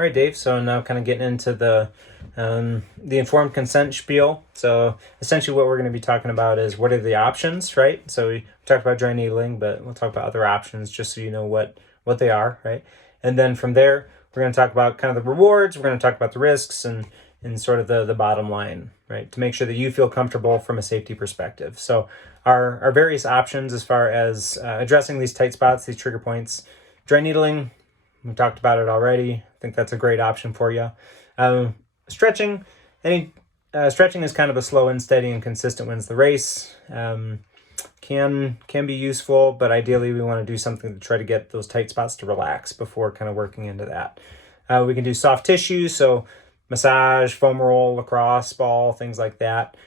All right, Dave. So now kind of getting into the informed consent spiel. So essentially what we're going to be talking about is what are the options, right? So we talked about dry needling, but we'll talk about other options just so you know what they are, right? And then from there, we're going to talk about kind of the rewards. We're going to talk about the risks and sort of the bottom line, right? To make sure that you feel comfortable from a safety perspective. So our various options as far as addressing these tight spots, these trigger points, dry needling, we talked about it already. I think that's a great option for you. Stretching, stretching is kind of a slow and steady and consistent wins the race. Can be useful, but ideally we want to do something to try to get those tight spots to relax before kind of working into that. We can do soft tissue, so massage, foam roll, lacrosse ball, things like that.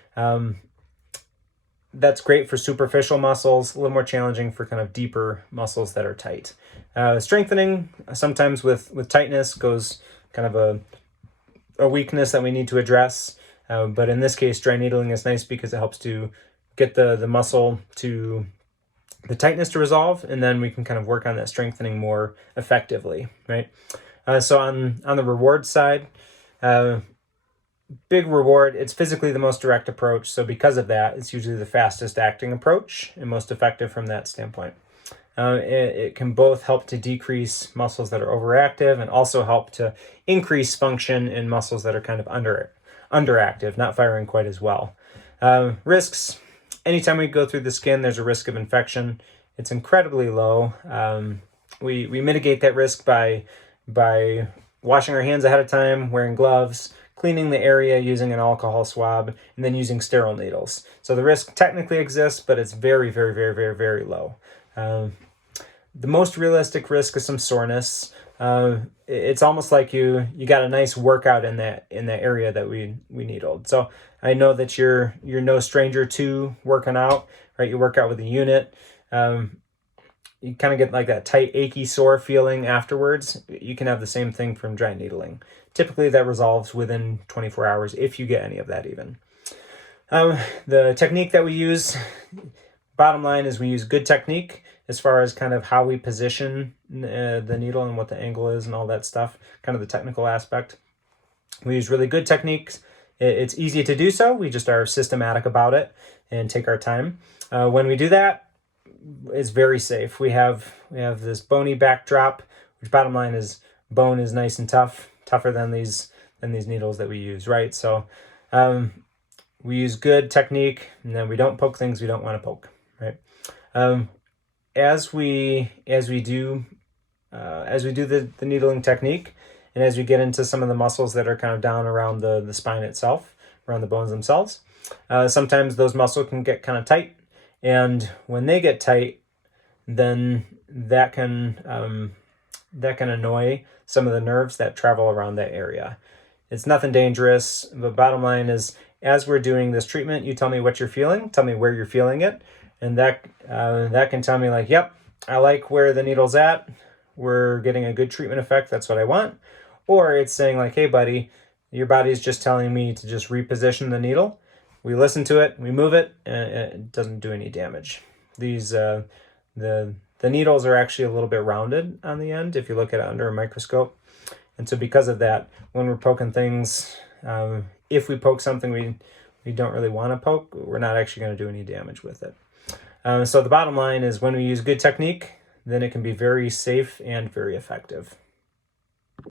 That's great for superficial muscles, a little more challenging for kind of deeper muscles that are tight. Strengthening, sometimes with tightness, goes kind of a weakness that we need to address. But in this case, dry needling is nice because it helps to get the muscle to the tightness to resolve, and then we can kind of work on that strengthening more effectively, right? So on the reward side, big reward, it's physically the most direct approach. So because of that, it's usually the fastest acting approach and most effective from that standpoint. It can both help to decrease muscles that are overactive and also help to increase function in muscles that are kind of underactive, not firing quite as well. Risks, anytime we go through the skin, there's a risk of infection. It's incredibly low. We mitigate that risk by washing our hands ahead of time, wearing gloves, cleaning the area using an alcohol swab, and then using sterile needles. So the risk technically exists, but it's very, very, very, very, very low. The most realistic risk is some soreness. It's almost like you got a nice workout in that area that we needled. So I know that you're no stranger to working out, right? You work out with a unit. You kind of get like that tight, achy, sore feeling afterwards. You can have the same thing from dry needling. Typically that resolves within 24 hours if you get any of that even. The technique that we use, bottom line is we use good technique as far as kind of how we position the needle and what the angle is and all that stuff, kind of the technical aspect. We use really good techniques. It's easy to do so. We just are systematic about it and take our time. When we do that, it's very safe. We have this bony backdrop, which bottom line is bone is nice and tougher than these needles that we use, right? So we use good technique, and then we don't poke things we don't want to poke, right? As we do the needling technique, and as we get into some of the muscles that are kind of down around the spine itself, around the bones themselves, sometimes those muscles can get kind of tight, and when they get tight, then that can annoy some of the nerves that travel around that area. It's nothing dangerous. The bottom line is, as we're doing this treatment, you tell me what you're feeling, tell me where you're feeling it, and that can tell me like, yep, I like where the needle's at. We're getting a good treatment effect. That's what I want. Or it's saying like, hey, buddy, your body's just telling me to just reposition the needle. We listen to it, we move it, and it doesn't do any damage. These the needles are actually a little bit rounded on the end if you look at it under a microscope. And so because of that, when we're poking things, if we poke something we don't really want to poke, we're not actually going to do any damage with it. So the bottom line is when we use good technique, then it can be very safe and very effective.